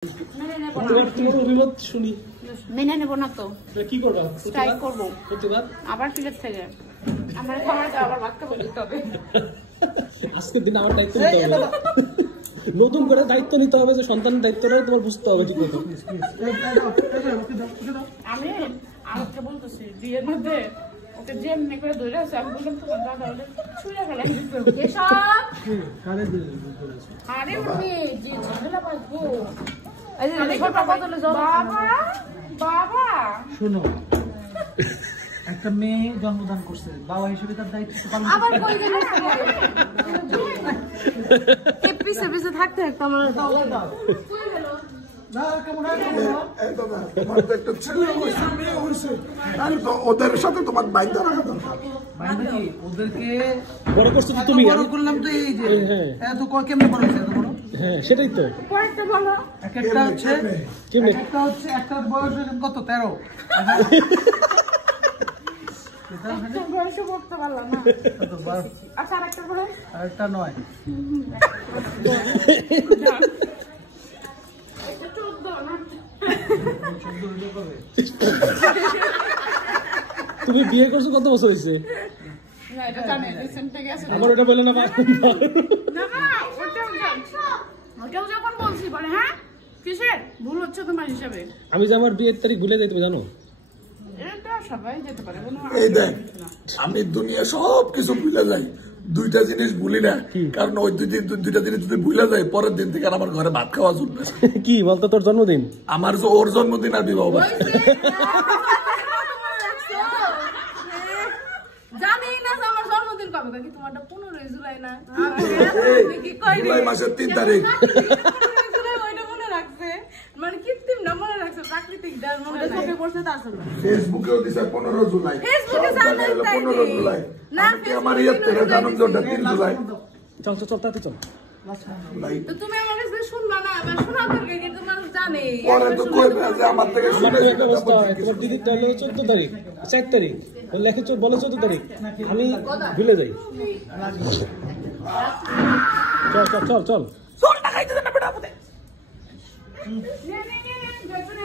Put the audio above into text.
তোমার অভিমত শুনি। মেনে নেব না তো কি করবা? স্ট্রাইক করব প্রতিবাদ আবার ফিলের থেকে আমার খাবার দাও আবার ভাত খাবো তবে আজকের দিন আমার দায়িত্ব নিতে হবে। নতুন করে দায়িত্ব নিতে হবে যে সন্তানের দায়িত্বটা তোমার বুঝতে হবে ঠিক মতো। আমি আজকে বলতেছি বিয়ের মধ্যে ওকে যেমনি করে ধরে আছে আমি বললাম তোমার দাদা হলে ছুঁড়ে ফেলাই দিতে কেসব আরে উঠবে যে ঝামেলা পাইবো বাবা বাবা শোনো, একটা মেয়ে জন্মদান করছে, বাবা হিসেবে তার দায়িত্ব পালন আবার কই গেল পিছে পিছে থাকতে থাকতে আমার কই গেল ওদের সাথে তোমার বাইন্দা রাখা দরকার। ওদেরকে বড় করছো তো তুমি। বড় করলাম তো এই যে এত কেমনে বড় হয়েছে এত বড়? হ্যাঁ সেটাই তো। কয়েকটা বলো একটা হচ্ছে একটা বয়স কত 13 বয়সও করতে পারলাম না। আচ্ছা আরেকটা বলো আরেকটা 9 তুমি বিয়ে করছো কত বছর হয়েছে? আমার ওটা বলে না। যখন বলছি বলে হ্যাঁ কিসের ভুল হচ্ছে তোমার হিসাবে। আমি যে আমার বিয়ের তারিখ ভুলে যাই তুমি জানো? সবাই যেতে পারে। এই দেখ, আমি দুনিয়া সব কিছু ভুলে যাই, দুইটা জিনিস ভুলি না। কারণ ওই দুইটা জিনিস যদি ভুলে যায় পরের দিন থেকে আর আমার ঘরে ভাত খাওয়া চলবে। কি বলতো? তোর জন্মদিন, আমার ওর জন্মদিন আর বিবাহ বার্ষিকী। জানি না আমার জন্মদিন কবে, কি তোমারটা 15 জুলাই না? জুলাই মাসের 3 তারিখ। মানে কৃত্রিম না মনে রাখছে, প্রাকৃতিক ফেসবুকেও দিছে 15 জুলাই। ফেসবুকে জানো তাই 15 জুলাই না, আমার ইয়েতে জানুন জোটা 3 জুলাই। চল চল চল তাতে চল। তো তুমি আমার কাছে শুনবা না, আমার শোনা দরকার কি? তোমার জানে পরে তো কইবে যে আমার থেকে শুনে একটা অবস্থা হয়, তোমার দিদির হলো 14 তারিখ 4 তারিখ লেখে বলে 14 তারিখ, আমি ভুলে যাই। চল চল চল চল চল টাকাই দিতে না বেটা আমাদের। নে নে নে